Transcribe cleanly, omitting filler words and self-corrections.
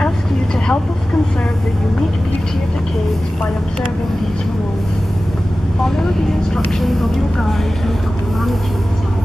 ask you to help us conserve the unique beauty of the caves by observing these rules. Follow the instructions of your guide and other management staff.